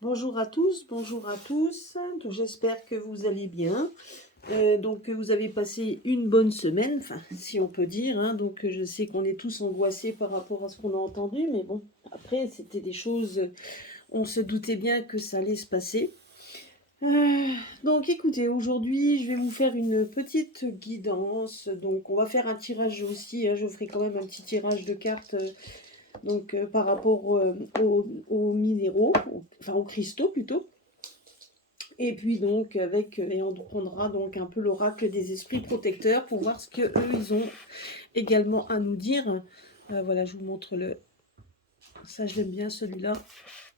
Bonjour à tous, bonjour à tous. Donc, j'espère que vous allez bien. Donc que vous avez passé une bonne semaine, enfin si on peut dire, hein. Donc je sais qu'on est tous angoissés par rapport à ce qu'on a entendu, mais bon, après c'était des choses, on se doutait bien que ça allait se passer. Donc écoutez, aujourd'hui je vais vous faire une petite guidance. Donc on va faire un tirage aussi, hein. Je ferai quand même un petit tirage de cartes par rapport aux minéraux, enfin aux cristaux plutôt. Et puis donc et on prendra donc un peu l'oracle des esprits protecteurs pour voir ce que eux ils ont également à nous dire. Voilà, je vous montre ça je l'aime bien celui-là.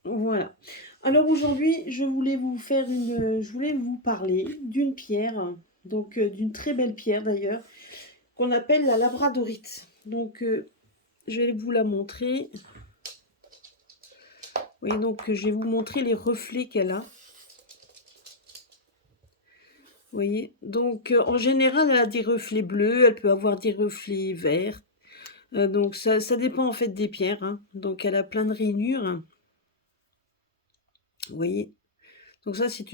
Voilà. Alors aujourd'hui, je voulais vous parler d'une pierre, d'une très belle pierre d'ailleurs, qu'on appelle la labradorite. Je vais vous la montrer. Oui, donc je vais vous montrer les reflets qu'elle a. Vous voyez, en général, elle a des reflets bleus, elle peut avoir des reflets verts. Donc ça dépend en fait des pierres, hein. Donc elle a plein de rainures. Vous voyez. Donc ça c'est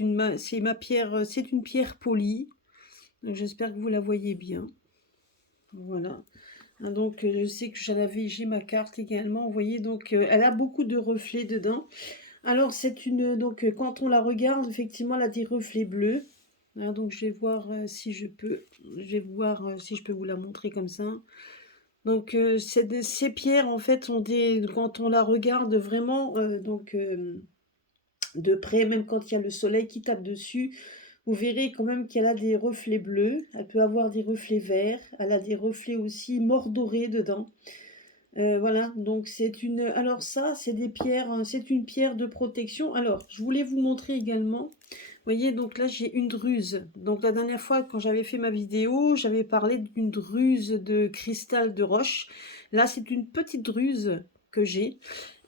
ma pierre, c'est une pierre polie. Donc j'espère que vous la voyez bien. Voilà. Donc je sais que j'ai ma carte également. Vous voyez, elle a beaucoup de reflets dedans. Alors quand on la regarde, effectivement, elle a des reflets bleus. Donc je vais voir si je peux vous la montrer comme ça. Ces pierres, en fait, quand on la regarde vraiment de près, même quand il y a le soleil qui tape dessus, vous verrez quand même qu'elle a des reflets bleus. Elle peut avoir des reflets verts. Elle a des reflets aussi mordorés dedans. Voilà, donc alors ça, c'est des pierres, hein, c'est une pierre de protection. Alors, je voulais vous montrer également. Vous voyez, donc là, j'ai une druse. Donc la dernière fois, quand j'avais fait ma vidéo, j'avais parlé d'une druse de cristal de roche. Là, c'est une petite druse que j'ai.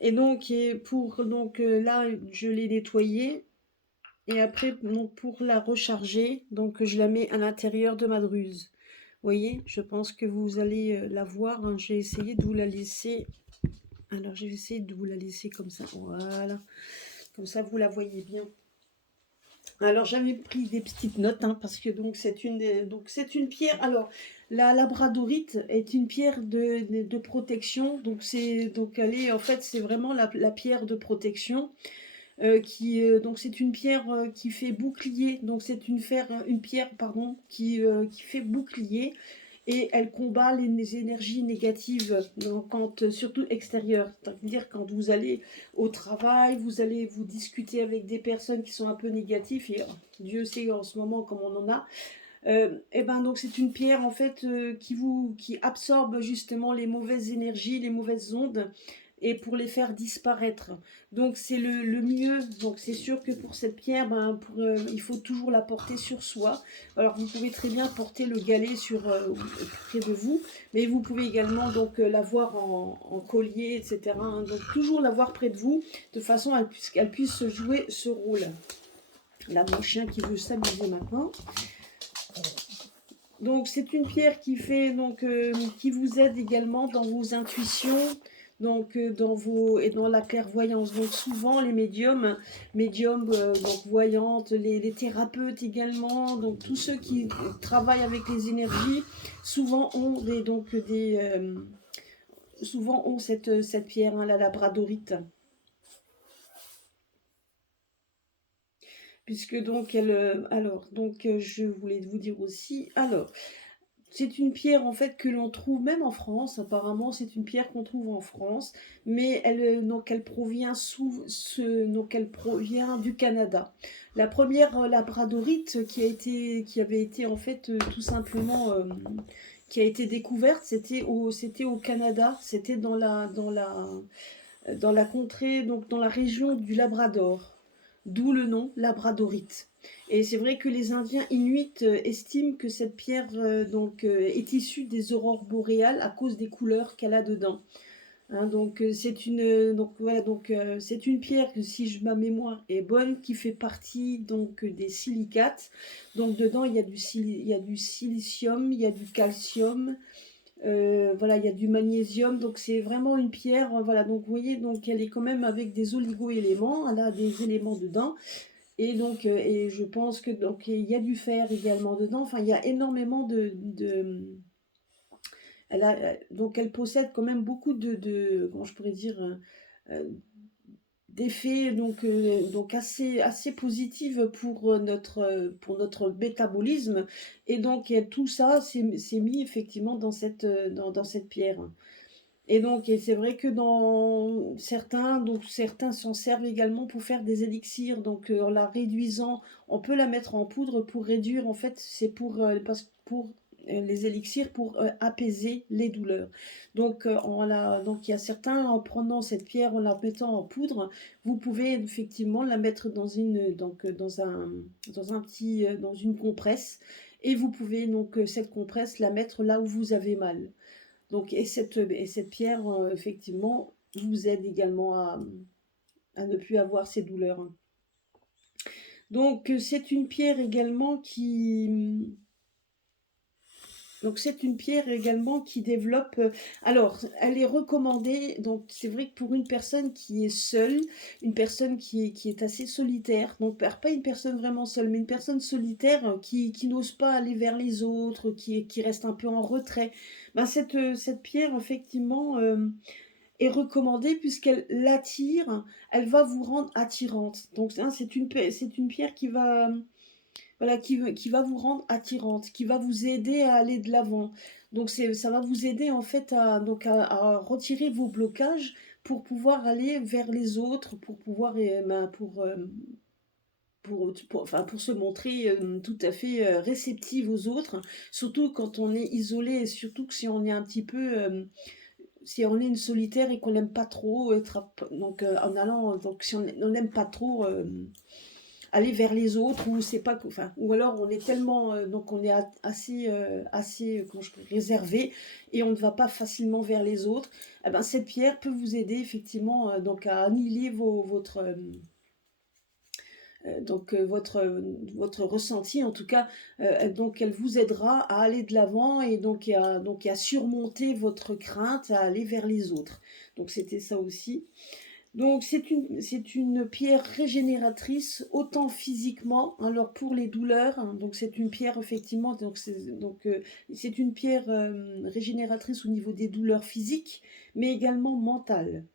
Et là, je l'ai nettoyée. Et après, donc, pour la recharger, donc je la mets à l'intérieur de ma druse. Vous voyez, je pense que vous allez la voir, hein. J'ai essayé de vous la laisser. Alors, j'ai essayé de vous la laisser comme ça. Voilà. Comme ça, vous la voyez bien. Alors, j'avais pris des petites notes, hein, parce que c'est une pierre. Alors, la labradorite est une pierre de protection. En fait, c'est vraiment la pierre de protection. Donc c'est une pierre qui fait bouclier, donc une pierre pardon qui fait bouclier et elle combat les énergies négatives, donc surtout extérieures. C'est-à-dire quand vous allez au travail, vous allez vous discuter avec des personnes qui sont un peu négatives, et Dieu sait en ce moment comme on en a. Et ben donc c'est une pierre en fait qui absorbe justement les mauvaises énergies, les mauvaises ondes et pour les faire disparaître. Donc c'est le mieux. Donc c'est sûr que pour cette pierre, il faut toujours la porter sur soi. Alors vous pouvez très bien porter le galet près de vous, mais vous pouvez également l'avoir en collier, etc., hein. Donc toujours l'avoir près de vous, de façon à qu'elle puisse jouer ce rôle. Là, mon chien qui veut s'amuser maintenant. Donc c'est une pierre qui vous aide également dans vos intuitions, dans la clairvoyance. Donc souvent les médiums, donc voyantes, les thérapeutes également, donc tous ceux qui travaillent avec les énergies, souvent ont cette pierre, hein, la labradorite. Puisque je voulais vous dire aussi, alors c'est une pierre en fait que l'on trouve même en France. Apparemment, c'est une pierre qu'on trouve en France, mais elle provient du Canada. La première labradorite qui avait été en fait tout simplement qui a été découverte, c'était au Canada. C'était dans la contrée, donc dans la région du Labrador, d'où le nom labradorite. Et c'est vrai que les Indiens inuits estiment que cette pierre est issue des aurores boréales à cause des couleurs qu'elle a dedans. Hein, c'est une pierre que, si ma mémoire est bonne, qui fait partie des silicates. Donc dedans il y a du silicium, il y a du calcium, Voilà, il y a du magnésium, donc c'est vraiment une pierre, voilà, donc vous voyez, donc elle est quand même avec des oligo-éléments, elle a des éléments dedans et donc et je pense que donc il y a du fer également dedans, enfin il y a énormément elle a, donc elle possède quand même beaucoup comment je pourrais dire, d'effets donc assez positifs pour notre métabolisme et donc tout ça c'est mis effectivement dans cette pierre. Et donc c'est vrai que dans certains s'en servent également pour faire des élixirs, donc en la réduisant, on peut la mettre en poudre pour réduire, en fait, c'est pour les élixirs pour apaiser les douleurs. Donc il y a certains, en prenant cette pierre, en la mettant en poudre, vous pouvez effectivement la mettre dans une compresse, et vous pouvez donc cette compresse la mettre là où vous avez mal. Donc, et cette pierre, effectivement, vous aide également à ne plus avoir ces douleurs. Donc, c'est une pierre également qui développe. Alors, elle est recommandée. Donc, c'est vrai que pour une personne qui est seule, une personne qui est assez solitaire, donc pas une personne vraiment seule, mais une personne solitaire qui n'ose pas aller vers les autres, qui reste un peu en retrait, ben cette pierre, effectivement, est recommandée puisqu'elle l'attire, elle va vous rendre attirante. Donc, hein, c'est une pierre qui va voilà, qui va vous rendre attirante, qui va vous aider à aller de l'avant. Donc ça va vous aider en fait à retirer vos blocages pour pouvoir aller vers les autres, pour pouvoir enfin, pour se montrer tout à fait réceptive aux autres, surtout quand on est isolé, et surtout que si on est un petit peu si on est une solitaire et qu'on n'aime pas trop en allant donc si on n'aime pas trop aller vers les autres, ou c'est pas enfin, ou alors on est tellement donc on est assez comment je peux réservé, et on ne va pas facilement vers les autres. Eh ben cette pierre peut vous aider effectivement donc à annihiler votre ressenti, en tout cas. Donc elle vous aidera à aller de l'avant, et donc à surmonter votre crainte à aller vers les autres. Donc c'était ça aussi. Donc c'est une pierre régénératrice, autant physiquement, alors pour les douleurs, hein, donc c'est une pierre effectivement, c'est une pierre régénératrice au niveau des douleurs physiques, mais également mentales.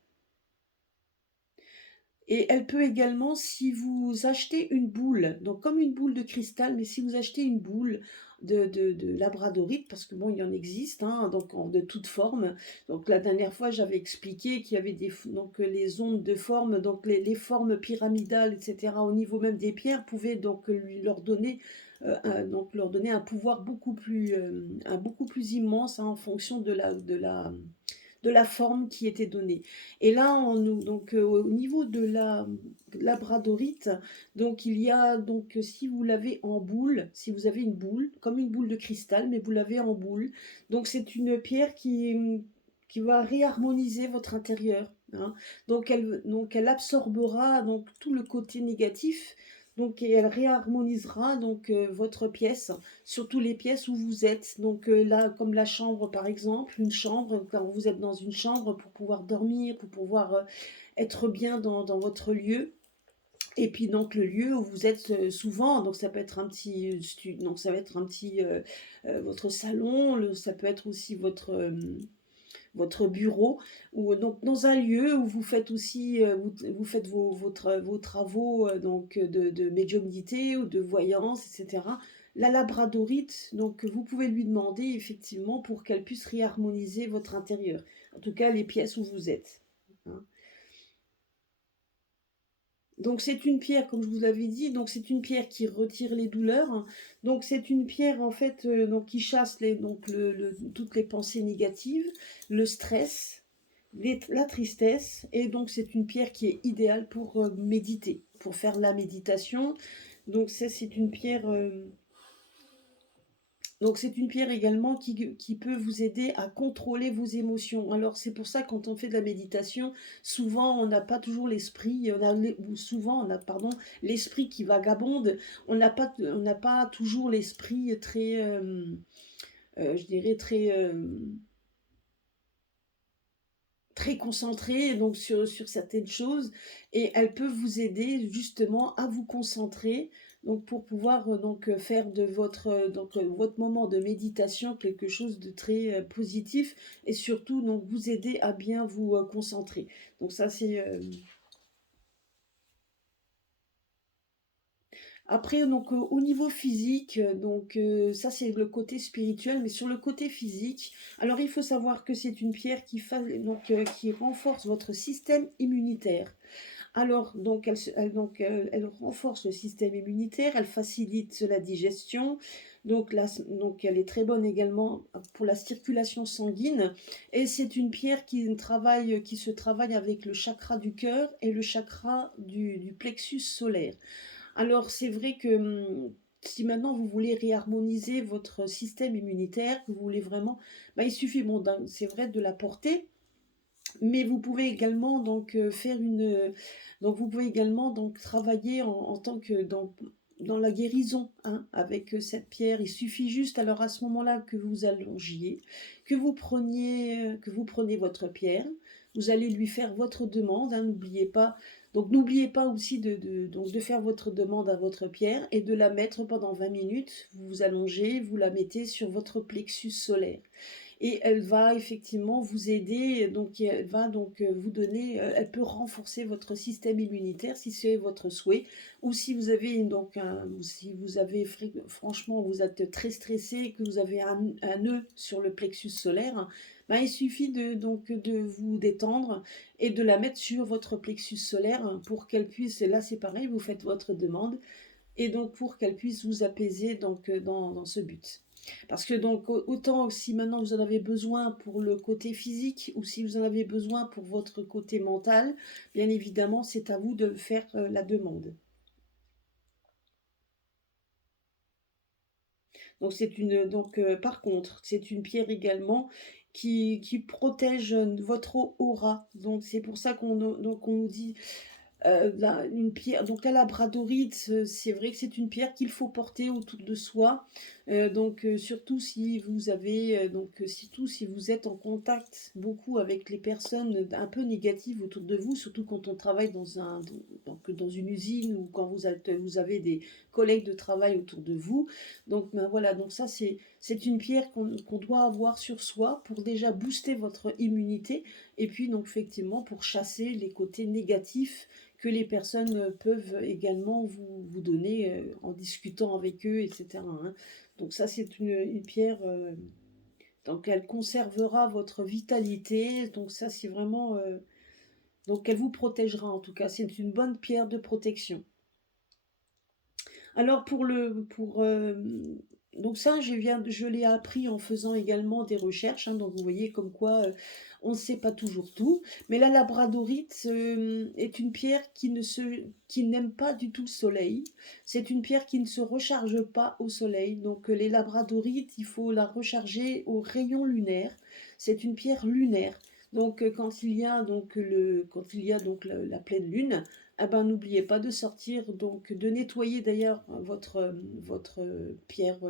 Et elle peut également, si vous achetez une boule, donc comme une boule de cristal, mais si vous achetez une boule de labradorite, parce que bon, il y en existe, hein, donc de toute forme. Donc la dernière fois, j'avais expliqué qu'il y avait donc les ondes de forme, donc les formes pyramidales, etc. Au niveau même des pierres, pouvaient donc leur donner un pouvoir beaucoup plus immense, hein, en fonction de la forme qui était donnée. Et là, au niveau de la labradorite, donc il y a donc si vous l'avez en boule, si vous avez une boule, comme une boule de cristal, mais vous l'avez en boule, donc c'est une pierre qui va réharmoniser votre intérieur, hein. Donc elle absorbera donc tout le côté négatif, donc et elle réharmonisera donc votre pièce, surtout les pièces où vous êtes. Donc là, comme la chambre par exemple, une chambre, quand vous êtes dans une chambre pour pouvoir dormir, pour pouvoir être bien dans votre lieu. Et puis donc le lieu où vous êtes souvent, donc ça peut être un petit donc ça va être un petit votre salon, ça peut être aussi votre bureau, ou donc dans un lieu où vous faites aussi vous faites vos travaux donc de médiumnité ou de voyance, etc. La labradorite, donc vous pouvez lui demander effectivement pour qu'elle puisse réharmoniser votre intérieur, en tout cas les pièces où vous êtes, hein. Donc c'est une pierre, comme je vous l'avais dit, donc c'est une pierre qui retire les douleurs, hein. Donc c'est une pierre en fait donc qui chasse toutes les pensées négatives, le stress, la tristesse, et donc c'est une pierre qui est idéale pour méditer, pour faire la méditation. Donc c'est une pierre donc c'est une pierre également qui peut vous aider à contrôler vos émotions. Alors c'est pour ça que quand on fait de la méditation, souvent on n'a pas toujours l'esprit, ou souvent on a, pardon, l'esprit qui vagabonde. On n'a pas toujours l'esprit très, je dirais très, très concentrée donc sur certaines choses et elle peut vous aider justement à vous concentrer, donc pour pouvoir, faire de votre, votre moment de méditation quelque chose de très, positif et surtout donc vous aider à bien vous, concentrer. Donc ça c'est, après donc, au niveau physique, ça c'est le côté spirituel, mais sur le côté physique, alors il faut savoir que c'est une pierre qui renforce votre système immunitaire. Alors donc elle renforce le système immunitaire, elle facilite la digestion, donc elle est très bonne également pour la circulation sanguine et c'est une pierre qui se travaille avec le chakra du cœur et le chakra du plexus solaire. Alors c'est vrai que, si maintenant vous voulez réharmoniser votre système immunitaire, que vous voulez vraiment, il suffit bon c'est vrai de la porter, mais vous pouvez également vous pouvez également donc travailler en tant que dans la guérison, hein, avec, cette pierre. Il suffit juste alors à ce moment-là que vous allongiez, que vous preniez votre pierre, vous allez lui faire votre demande, hein, n'oubliez pas aussi de faire votre demande à votre pierre et de la mettre pendant 20 minutes. Vous vous allongez, vous la mettez sur votre plexus solaire et elle va effectivement vous aider, donc elle va vous donner, elle peut renforcer votre système immunitaire si c'est votre souhait, ou si vous avez si vous avez franchement vous êtes très stressé, que vous avez un nœud sur le plexus solaire, il suffit de vous détendre et de la mettre sur votre plexus solaire pour qu'elle puisse, et là c'est pareil, vous faites votre demande, et donc pour qu'elle puisse vous apaiser dans ce but. Parce que donc autant si maintenant vous en avez besoin pour le côté physique ou si vous en avez besoin pour votre côté mental, bien évidemment, c'est à vous de faire, la demande. Donc par contre, c'est une pierre également qui protège, votre aura. Donc c'est pour ça qu'on nous dit une pierre, donc la labradorite, c'est vrai que c'est une pierre qu'il faut porter autour de soi, surtout si vous avez, surtout si vous êtes en contact beaucoup avec les personnes un peu négatives autour de vous, surtout quand on travaille dans une usine ou quand vous avez des collègues de travail autour de vous. Voilà, donc ça c'est une pierre qu'on doit avoir sur soi pour déjà booster votre immunité et puis donc effectivement pour chasser les côtés négatifs que les personnes peuvent également vous donner en discutant avec eux, etc., hein. Donc ça, c'est une pierre, donc elle conservera votre vitalité. Donc ça, c'est vraiment, donc elle vous protégera en tout cas. C'est une bonne pierre de protection. Alors donc ça, je l'ai appris en faisant également des recherches, hein, donc vous voyez comme quoi on ne sait pas toujours tout. Mais la labradorite est une pierre qui n'aime pas du tout le soleil. C'est une pierre qui ne se recharge pas au soleil. Donc les labradorites, il faut la recharger au rayon lunaire. C'est une pierre lunaire. Donc quand il y a donc la pleine lune, ah ben, n'oubliez pas de sortir, donc de nettoyer d'ailleurs votre pierre,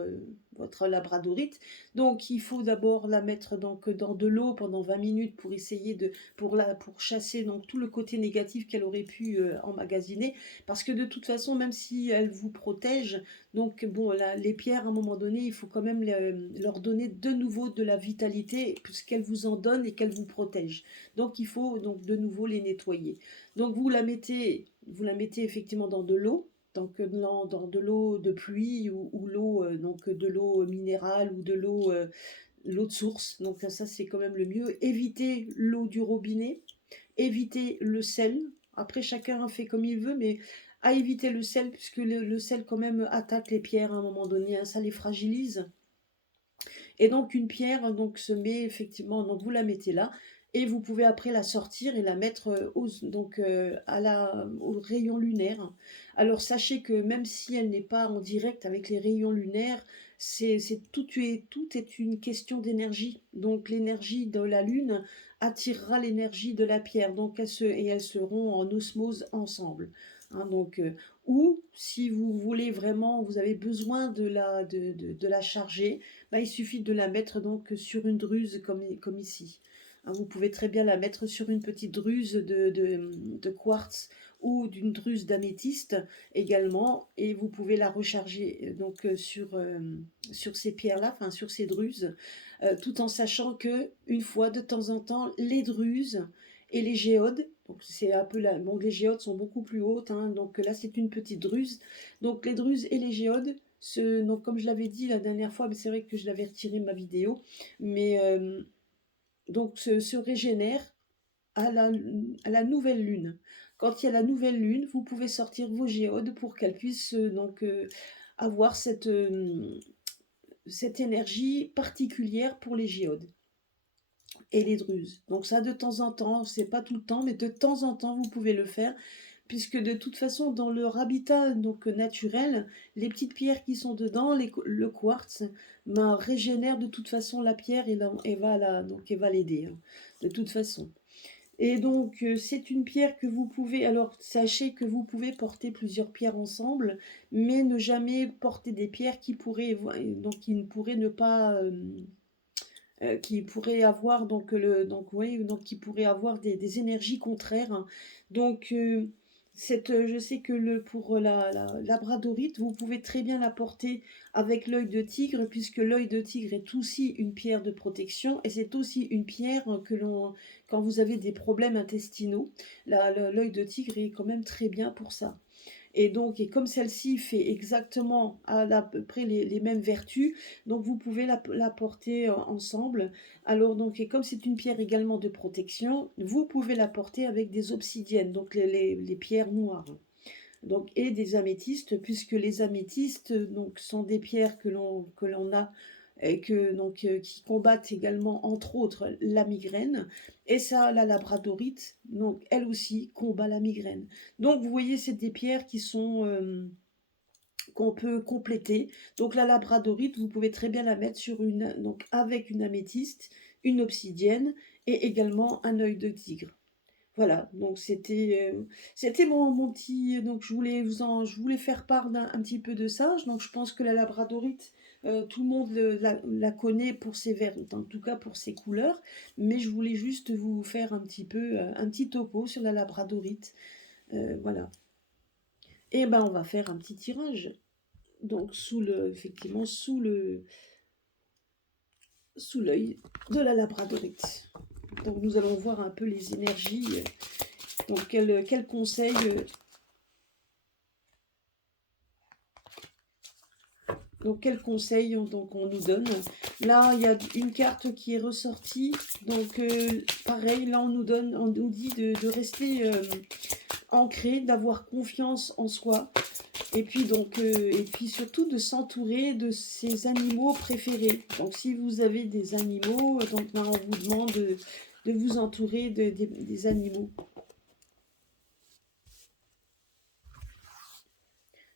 votre labradorite. Donc il faut d'abord la mettre dans de l'eau pendant 20 minutes pour essayer pour chasser donc tout le côté négatif qu'elle aurait pu emmagasiner. Parce que de toute façon, même si elle vous protège, donc bon, les pierres à un moment donné, il faut quand même leur donner de nouveau de la vitalité puisqu'elles vous en donnent et qu'elles vous protègent. Donc il faut donc de nouveau les nettoyer. Donc vous la mettez effectivement dans de l'eau, dans de l'eau de pluie ou l'eau de l'eau minérale ou de l'eau de source. Donc ça c'est quand même le mieux. Évitez l'eau du robinet, évitez le sel. Après chacun fait comme il veut, mais à éviter le sel puisque le sel quand même attaque les pierres à un moment donné, hein, ça les fragilise. Et donc une pierre se met effectivement, donc vous la mettez là, et vous pouvez après la sortir et la mettre au rayon lunaire. Alors sachez que même si elle n'est pas en direct avec les rayons lunaires, tout est une question d'énergie. Donc l'énergie de la lune attirera l'énergie de la pierre, et elles seront en osmose ensemble, hein. Ou si vous voulez vraiment, vous avez besoin de la charger, il suffit de la mettre sur une druse comme ici. hein. Vous pouvez très bien la mettre sur une petite druse de quartz ou d'une druse d'améthyste également, et vous pouvez la recharger sur ces pierres-là, enfin sur ces druses, tout en sachant que une fois de temps en temps, les druses et les géodes, donc c'est un peu là, bon, les géodes sont beaucoup plus hautes, hein, donc là c'est une petite druse, donc les druses et les géodes, donc comme je l'avais dit la dernière fois, mais c'est vrai que je l'avais retiré de ma vidéo, mais donc se régénèrent à la nouvelle lune. Quand il y a la nouvelle lune, vous pouvez sortir vos géodes pour qu'elles puissent avoir cette énergie particulière pour les géodes et les druses. Donc ça, de temps en temps, c'est pas tout le temps, mais de temps en temps, vous pouvez le faire, puisque de toute façon, dans leur habitat donc naturel, les petites pierres qui sont dedans, le quartz, ben, régénère de toute façon la pierre et va l'aider, hein, de toute façon. Et donc, c'est une pierre que vous pouvez, alors sachez que vous pouvez porter plusieurs pierres ensemble, mais ne jamais porter des pierres qui ne pourraient ne pas qui pourrait avoir qui pourrait avoir des énergies contraires, hein. Donc je sais que pour la labradorite, vous pouvez très bien la porter avec l'œil de tigre, puisque l'œil de tigre est aussi une pierre de protection, et c'est aussi une pierre quand vous avez des problèmes intestinaux, l'œil de tigre est quand même très bien pour ça. Et donc, et comme celle-ci fait exactement à peu près les mêmes vertus, donc vous pouvez la porter ensemble. Alors donc, et comme c'est une pierre également de protection, vous pouvez la porter avec des obsidiennes, donc les pierres noires. Donc, et des améthystes, puisque les améthystes donc, sont des pierres que l'on a et qui combattent également, entre autres, la migraine. Et ça, la labradorite, donc elle aussi combat la migraine. Donc vous voyez, c'est des pierres qu'on peut compléter. Donc la labradorite, vous pouvez très bien la mettre avec une améthyste, une obsidienne et également un œil de tigre. Voilà, donc c'était mon petit, donc je voulais faire part un petit peu de ça. Donc je pense que la labradorite, tout le monde la connaît pour ses verts, en tout cas pour ses couleurs, mais je voulais juste vous faire un petit topo sur la labradorite. Voilà. Et ben on va faire un petit tirage. Donc effectivement sous l'œil de la labradorite. Donc nous allons voir un peu les énergies. Donc quel conseil on nous donne? Là, il y a une carte qui est ressortie. Donc pareil, là on nous dit de rester ancré, d'avoir confiance en soi. Et puis surtout de s'entourer de ses animaux préférés. Donc si vous avez des animaux, donc là, on vous demande de vous entourer des animaux.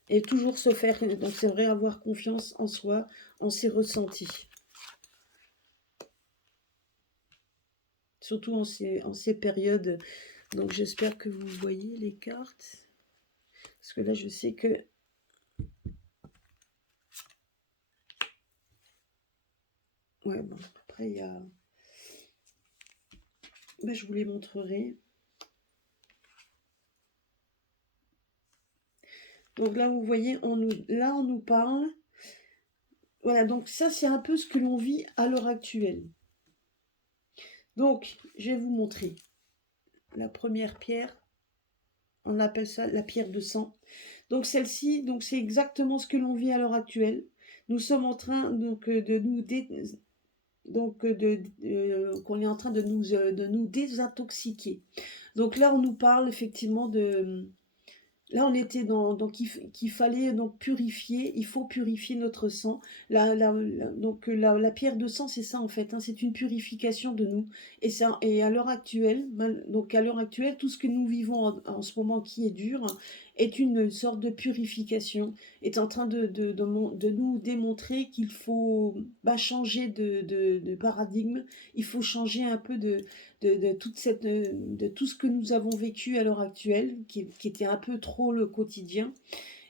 Et toujours se faire, donc c'est vrai, avoir confiance en soi, en ses ressentis. Surtout en ces périodes. Donc j'espère que vous voyez les cartes. Parce que là, je sais que... Ouais, bon, après, il y a... Ben, je vous les montrerai. Donc là, vous voyez, on nous parle. Voilà, donc ça, c'est un peu ce que l'on vit à l'heure actuelle. Donc, je vais vous montrer. La première pierre, on appelle ça la pierre de sang. Donc celle-ci, donc c'est exactement ce que l'on vit à l'heure actuelle. Nous sommes en train qu'on est en train de nous désintoxiquer. Donc là, on nous parle effectivement de... Là, on était qu'il fallait donc purifier, il faut purifier notre sang. La pierre de sang, c'est ça en fait, hein, c'est une purification de nous. Et à l'heure actuelle, tout ce que nous vivons en ce moment qui est dur, est une sorte de purification, est en train de nous démontrer qu'il faut changer de paradigme, il faut changer un peu de tout ce que nous avons vécu à l'heure actuelle, qui était un peu trop le quotidien.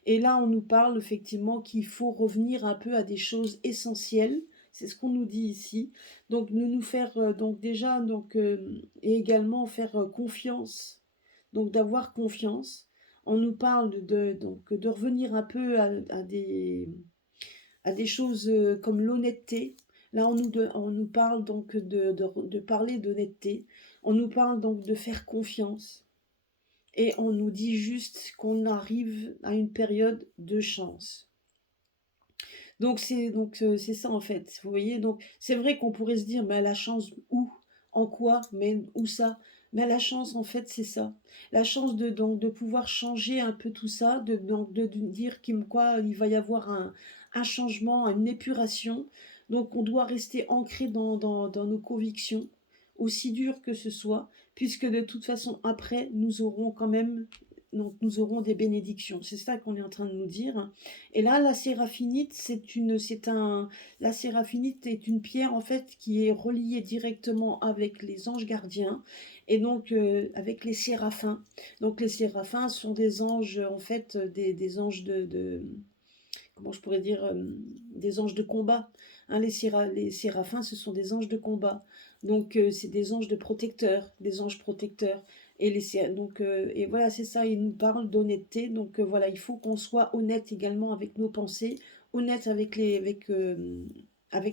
Et là, on nous parle effectivement qu'il faut revenir un peu à des choses essentielles, C'est ce qu'on nous dit ici. Donc, nous faire, donc déjà, donc, et également faire confiance. Donc, d'avoir confiance. On nous parle donc, de revenir un peu à des choses comme l'honnêteté. Là, on nous parle donc de parler d'honnêteté. On nous parle donc de faire confiance. Et on nous dit juste qu'on arrive à une période de chance. Donc c'est ça en fait. Vous voyez, donc c'est vrai qu'on pourrait se dire, mais la chance où? En quoi? Mais où ça? Mais la chance en fait c'est ça. La chance de pouvoir changer un peu tout ça, de dire quoi il va y avoir un changement, une épuration. Donc on doit rester ancré dans nos convictions, aussi dur que ce soit, puisque de toute façon après nous aurons quand même, donc nous aurons des bénédictions. C'est ça qu'on est en train de nous dire. Et là, la séraphinite, la séraphinite est une pierre en fait qui est reliée directement avec les anges gardiens et donc avec les séraphins. Donc les séraphins sont des anges en fait, des anges comment je pourrais dire, des anges de combat. Hein, les séraphins, ce sont des anges de combat. Donc, c'est des anges de protecteurs, des anges protecteurs. Et voilà, c'est ça, ils nous parlent d'honnêteté. Donc, voilà, il faut qu'on soit honnête également avec nos pensées, honnête avec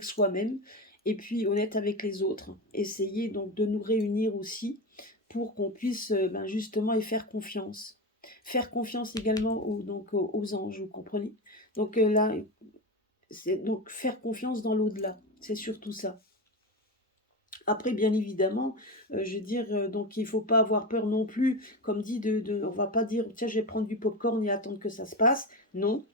soi-même, et puis honnête avec les autres. Essayer donc de nous réunir aussi pour qu'on puisse justement y faire confiance. Faire confiance également aux anges, vous comprenez? Donc là, c'est donc faire confiance dans l'au-delà, c'est surtout ça. Après, bien évidemment, je veux dire, donc il faut pas avoir peur non plus, comme dit, on va pas dire, tiens, je vais prendre du popcorn et attendre que ça se passe. Non.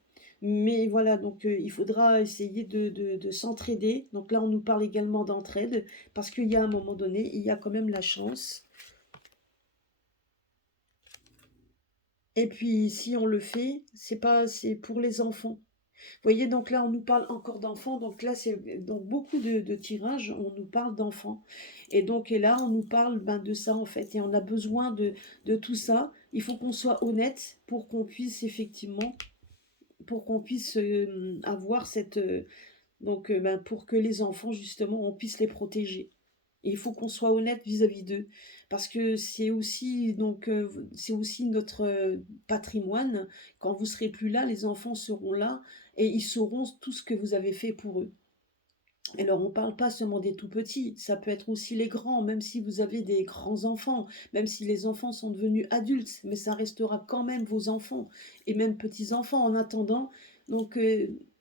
Mais voilà, donc il faudra essayer de s'entraider. Donc là, on nous parle également d'entraide, parce qu'il y a un moment donné, il y a quand même la chance. Et puis, si on le fait, c'est pour les enfants. Vous voyez, donc là, on nous parle encore d'enfants. Donc là, c'est dans beaucoup de tirages, on nous parle d'enfants. Et là, on nous parle de ça, en fait. Et on a besoin de tout ça. Il faut qu'on soit honnête pour qu'on puisse effectivement, pour qu'on puisse avoir pour que les enfants, justement, on puisse les protéger. Et il faut qu'on soit honnête vis-à-vis d'eux, parce que c'est aussi notre patrimoine. Quand vous serez plus là, les enfants seront là et ils sauront tout ce que vous avez fait pour eux. Et alors, on ne parle pas seulement des tout petits, ça peut être aussi les grands, même si vous avez des grands enfants, même si les enfants sont devenus adultes, mais ça restera quand même vos enfants et même petits-enfants en attendant. Donc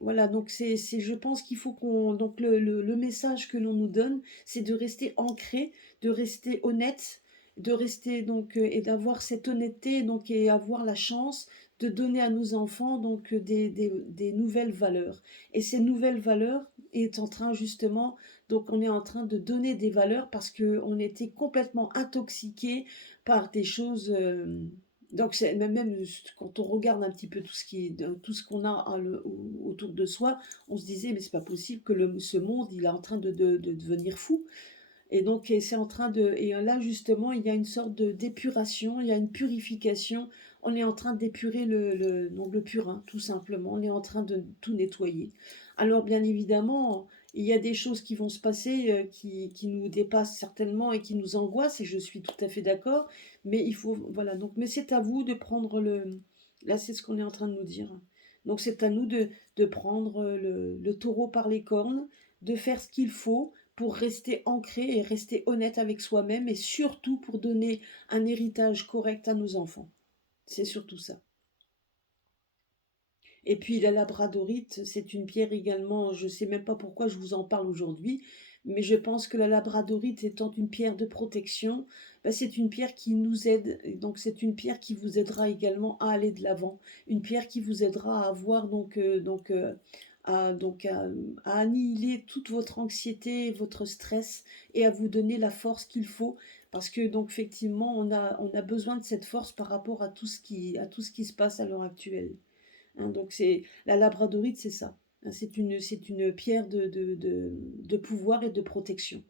voilà, donc je pense qu'il faut donc le message que l'on nous donne, c'est de rester ancré, de rester honnête, de rester donc et d'avoir cette honnêteté donc et avoir la chance de donner à nos enfants donc des nouvelles valeurs. Et ces nouvelles valeurs est en train justement, donc on est en train de donner des valeurs parce qu'on était complètement intoxiqué par des choses. Donc c'est même quand on regarde un petit peu tout ce qu'on a autour de soi, on se disait mais c'est pas possible que ce monde il est en train de devenir fou. Et donc c'est en train et là justement il y a une sorte de d'épuration, il y a une purification. On est en train d'épurer donc le purin, tout simplement. On est en train de tout nettoyer. Alors bien évidemment, il y a des choses qui vont se passer qui nous dépassent certainement et qui nous angoissent, et je suis tout à fait d'accord. Mais il faut, voilà, donc, mais c'est à vous de prendre là c'est ce qu'on est en train de nous dire. Donc c'est à nous de prendre le taureau par les cornes, de faire ce qu'il faut pour rester ancré et rester honnête avec soi-même, et surtout pour donner un héritage correct à nos enfants. C'est surtout ça. Et puis la labradorite, c'est une pierre également, je ne sais même pas pourquoi je vous en parle aujourd'hui, mais je pense que la labradorite étant une pierre de protection, c'est une pierre qui nous aide, et donc c'est une pierre qui vous aidera également à aller de l'avant, une pierre qui vous aidera à avoir à annihiler toute votre anxiété, votre stress, et à vous donner la force qu'il faut, parce que donc effectivement on a besoin de cette force par rapport à tout ce qui se passe à l'heure actuelle. Hein, donc c'est la labradorite, c'est ça. Hein, c'est une pierre de pouvoir et de protection.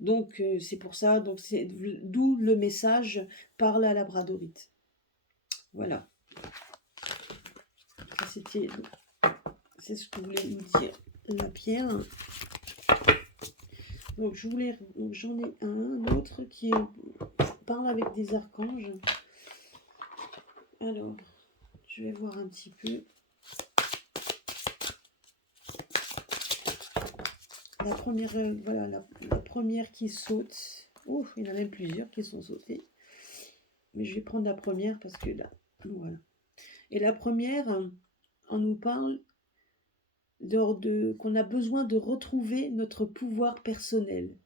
Donc c'est pour ça, donc c'est d'où le message par la labradorite. Voilà. C'est ce que voulait nous dire la pierre. Donc j'en ai un autre qui parle avec des archanges. Alors, je vais voir un petit peu. La première, voilà, la première qui saute. Ouf, il y en a même plusieurs qui sont sautés. Mais je vais prendre la première parce que là, voilà. Et la première, on nous parle qu'on a besoin de retrouver notre pouvoir personnel,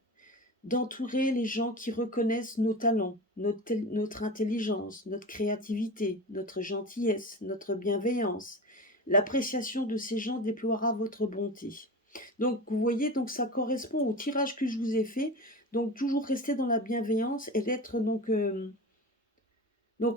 d'entourer les gens qui reconnaissent nos talents, notre intelligence, notre créativité, notre gentillesse, notre bienveillance. L'appréciation de ces gens déploiera votre bonté. Donc, vous voyez, donc ça correspond au tirage que je vous ai fait. Donc, toujours rester dans la bienveillance et d'être donc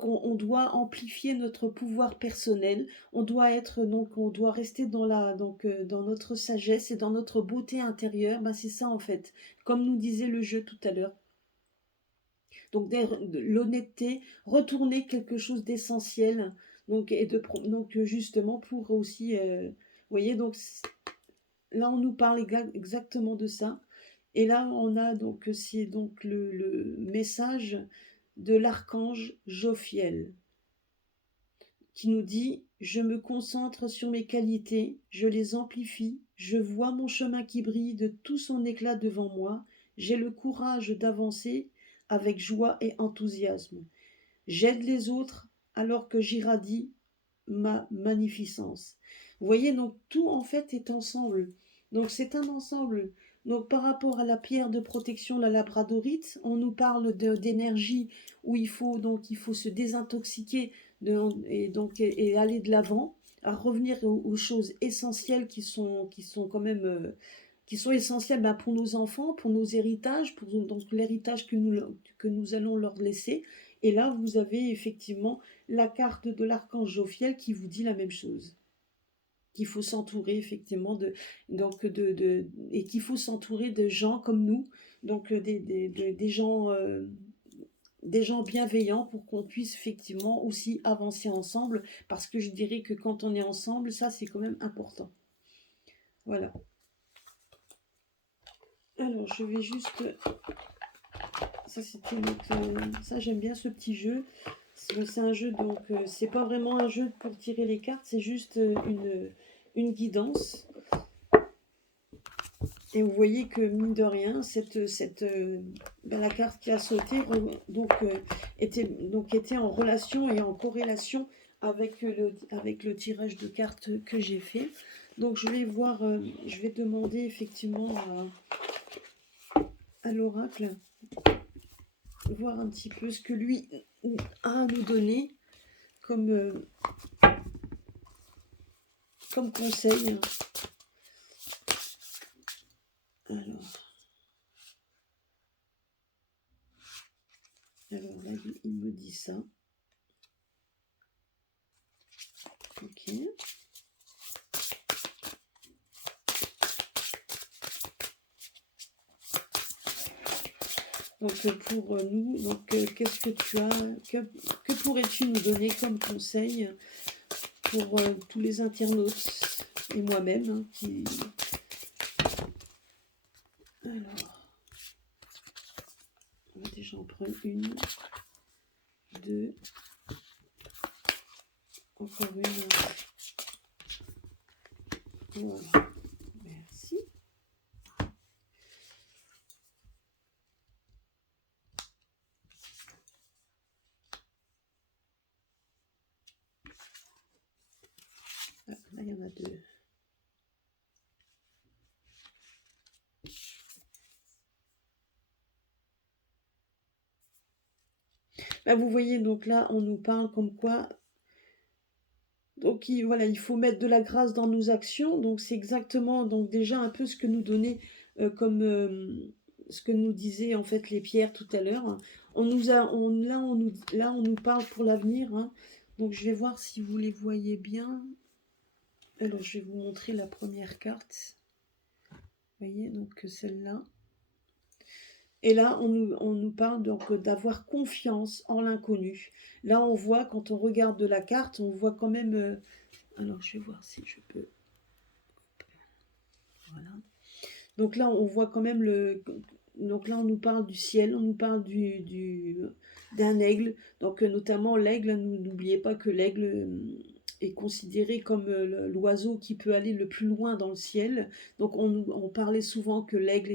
on doit amplifier notre pouvoir personnel. On doit être on doit rester dans notre sagesse et dans notre beauté intérieure. Ben, c'est ça en fait. Comme nous disait le jeu tout à l'heure. Donc de l'honnêteté, retourner quelque chose d'essentiel. Donc justement pour aussi, vous voyez, donc là on nous parle exactement de ça. Et là on a donc c'est donc le message de l'archange Jophiel qui nous dit: je me concentre sur mes qualités, je les amplifie, je vois mon chemin qui brille de tout son éclat devant moi, j'ai le courage d'avancer avec joie et enthousiasme. J'aide les autres alors que j'irradie ma magnificence. Vous voyez, donc tout en fait est ensemble. Donc c'est un ensemble. Donc par rapport à la pierre de protection, la labradorite, on nous parle d'énergie où il faut se désintoxiquer et aller de l'avant, à revenir aux choses essentielles qui sont quand même qui sont essentielles pour nos enfants, pour nos héritages, pour donc l'héritage que nous allons leur laisser. Et là, vous avez effectivement la carte de l'archange Jophiel qui vous dit la même chose. Qu'il faut s'entourer effectivement et qu'il faut s'entourer de gens comme nous, donc des gens bienveillants pour qu'on puisse effectivement aussi avancer ensemble, parce que je dirais que quand on est ensemble, ça c'est quand même important. Voilà. Alors je vais juste, ça j'aime bien ce petit jeu. C'est un jeu, donc c'est pas vraiment un jeu pour tirer les cartes, c'est juste une guidance. Et vous voyez que mine de rien, la carte qui a sauté était en relation et en corrélation avec le tirage de cartes que j'ai fait. Donc je vais voir, je vais demander effectivement à l'oracle, voir un petit peu ce que lui a à nous donner comme conseil. Alors là, il me dit ça. Ok. Donc pour nous, qu'est-ce que tu as, que pourrais-tu nous donner comme conseil pour tous les internautes et moi-même qui... Alors, on va déjà en prendre une, deux, encore une. Voilà, merci. Ah, là, il y en a deux. Là, vous voyez, donc là, on nous parle comme quoi... Donc voilà, il faut mettre de la grâce dans nos actions. Donc c'est exactement donc déjà un peu ce que nous donnait ce que nous disaient en fait les pierres tout à l'heure. Là on nous parle pour l'avenir. Hein. Donc je vais voir si vous les voyez bien. Alors je vais vous montrer la première carte. Vous voyez donc celle-là. Et là, on nous parle donc d'avoir confiance en l'inconnu. Là, on voit, quand on regarde de la carte, on voit quand même... alors, je vais voir si je peux... Voilà. Donc là, on voit quand même donc là, on nous parle du ciel, on nous parle d'un aigle. Donc notamment l'aigle, hein, n'oubliez pas que l'aigle est considéré comme l'oiseau qui peut aller le plus loin dans le ciel. Donc on parlait souvent que l'aigle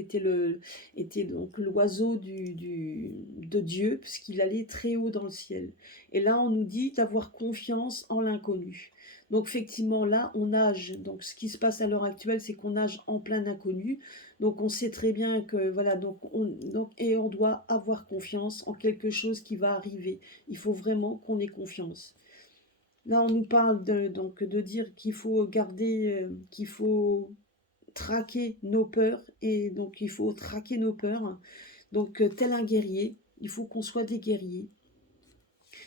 était donc l'oiseau de Dieu, puisqu'il allait très haut dans le ciel. Et là, on nous dit d'avoir confiance en l'inconnu. Donc effectivement, là, on nage. Donc ce qui se passe à l'heure actuelle, c'est qu'on nage en plein inconnu. Donc on sait très bien que voilà, et on doit avoir confiance en quelque chose qui va arriver. Il faut vraiment qu'on ait confiance. Là, on nous parle de dire qu'il faut qu'il faut traquer nos peurs, et donc il faut traquer nos peurs. Donc tel un guerrier, il faut qu'on soit des guerriers.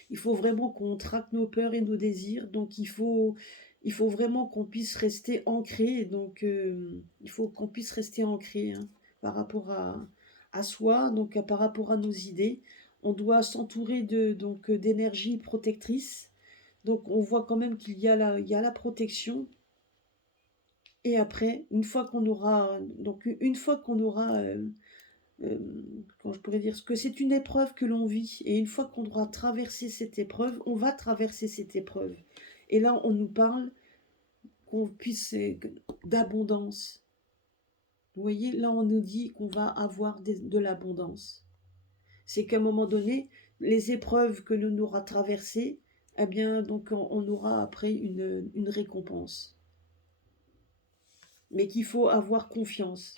Il faut vraiment qu'on traque nos peurs et nos désirs. Donc il faut vraiment qu'on puisse rester ancré. Donc il faut qu'on puisse rester ancré, hein, par rapport à soi, donc par rapport à nos idées. On doit s'entourer d'énergie protectrice. Donc on voit quand même il y a la protection. Et après, une fois qu'on aura euh, comment je pourrais dire, que c'est une épreuve que l'on vit, et une fois qu'on aura traversé cette épreuve, on va traverser cette épreuve. Et là, on nous parle qu'on puisse d'abondance. Vous voyez, là, on nous dit qu'on va avoir de l'abondance. C'est qu'à un moment donné, les épreuves que l'on aura traversées, eh bien, donc on aura après une récompense. Mais qu'il faut avoir confiance.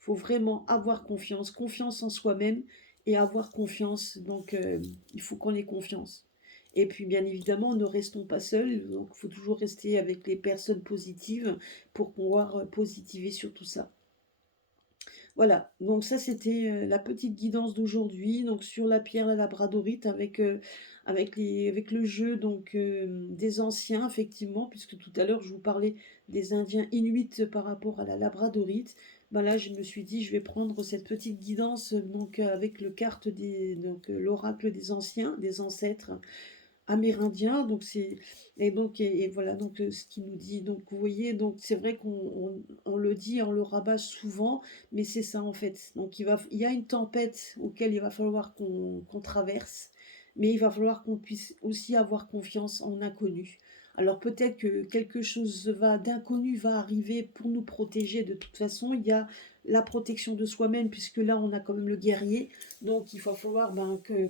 Il faut vraiment avoir confiance, confiance en soi-même, et avoir confiance. Donc, il faut qu'on ait confiance. Et puis, bien évidemment, ne restons pas seuls. Donc, il faut toujours rester avec les personnes positives pour pouvoir positiver sur tout ça. Voilà, donc ça c'était la petite guidance d'aujourd'hui, donc sur la pierre la labradorite avec le jeu des anciens, effectivement, puisque tout à l'heure je vous parlais des Indiens Inuits par rapport à la labradorite. Ben là je me suis dit je vais prendre cette petite guidance avec le carte l'oracle des anciens, des ancêtres amérindien. Donc c'est et voilà donc ce qui nous dit. Donc vous voyez, donc c'est vrai on le dit, on le rabâche souvent, mais c'est ça en fait. Donc il y a une tempête auquel il va falloir qu'on traverse, mais il va falloir qu'on puisse aussi avoir confiance en l'inconnu. Alors peut-être que quelque chose d'inconnu va arriver pour nous protéger. De toute façon, il y a la protection de soi-même, puisque là on a quand même le guerrier, donc il va falloir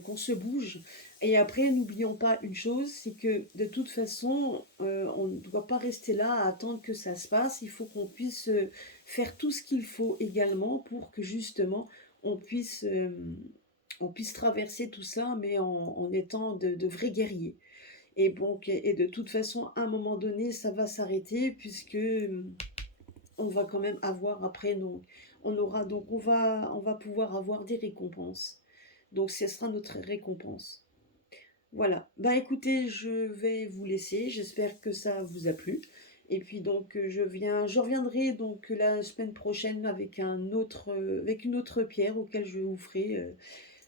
qu'on se bouge. Et après, n'oublions pas une chose, c'est que de toute façon, on ne doit pas rester là à attendre que ça se passe. Il faut qu'on puisse faire tout ce qu'il faut également pour que justement on puisse, euh, on puisse traverser tout ça, mais en étant de vrais guerriers. Et de toute façon, à un moment donné, ça va s'arrêter, puisque on va quand même avoir après, on va pouvoir avoir des récompenses. Donc, ce sera notre récompense. Voilà. Bah écoutez, je vais vous laisser. J'espère que ça vous a plu. Et puis je reviendrai donc la semaine prochaine avec une autre pierre auquel je vous ferai.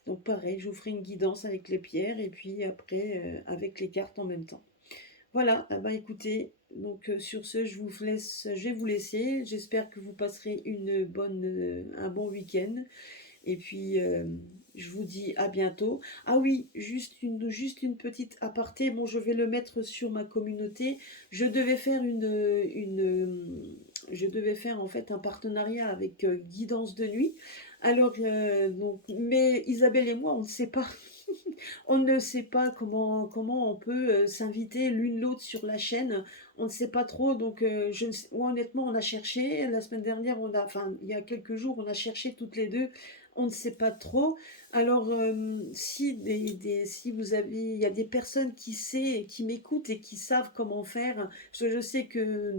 Donc pareil, je vous ferai une guidance avec les pierres, et puis après avec les cartes en même temps. Voilà. Ah bah écoutez, sur ce, je vais vous laisser. J'espère que vous passerez un bon week-end. Et puis, je vous dis à bientôt. Ah oui, juste une petite aparté. Bon, je vais le mettre sur ma communauté. Je devais faire je devais faire en fait un partenariat avec Guidance de nuit. Alors, mais Isabelle et moi, on ne sait pas. On ne sait pas comment on peut s'inviter l'une l'autre sur la chaîne. On ne sait pas trop. Donc, moi, honnêtement, on a cherché. La semaine dernière, enfin, il y a quelques jours, on a cherché toutes les deux. On ne sait pas trop. Alors, si il y a des personnes qui m'écoutent et qui savent comment faire, parce que je sais que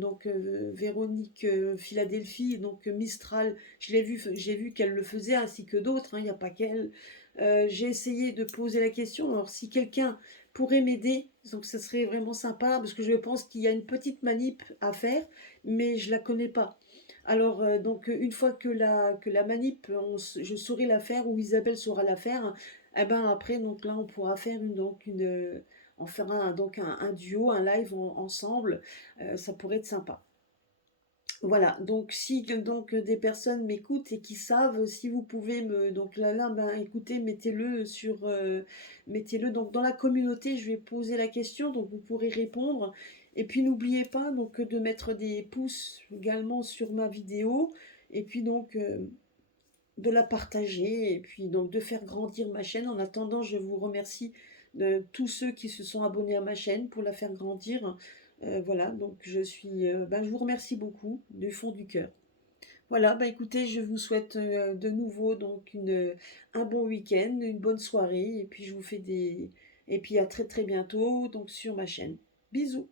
Véronique Philadelphie, Mistral, j'ai vu qu'elle le faisait, ainsi que d'autres, hein, il n'y a pas qu'elle. J'ai essayé de poser la question. Alors, si quelqu'un pourrait m'aider, donc ça serait vraiment sympa, parce que je pense qu'il y a une petite manip à faire, mais je la connais pas. Alors, une fois que la manip, je saurai la faire, ou Isabelle saura la faire, eh ben après, donc là, on pourra faire on fera un duo, un live ensemble. Ça pourrait être sympa. Voilà, donc si que donc des personnes m'écoutent et qui savent, si vous pouvez me donc là, ben, écoutez, mettez-le donc dans la communauté, je vais poser la question, donc vous pourrez répondre et puis n'oubliez pas donc de mettre des pouces également sur ma vidéo et puis donc, de la partager et puis donc de faire grandir ma chaîne. En attendant, je vous remercie de tous ceux qui se sont abonnés à ma chaîne pour la faire grandir. Voilà, donc je vous remercie beaucoup du fond du cœur. Voilà, bah écoutez, je vous souhaite de nouveau donc un bon week-end, une bonne soirée, et puis je vous fais des... Et puis à très très bientôt donc sur ma chaîne. Bisous.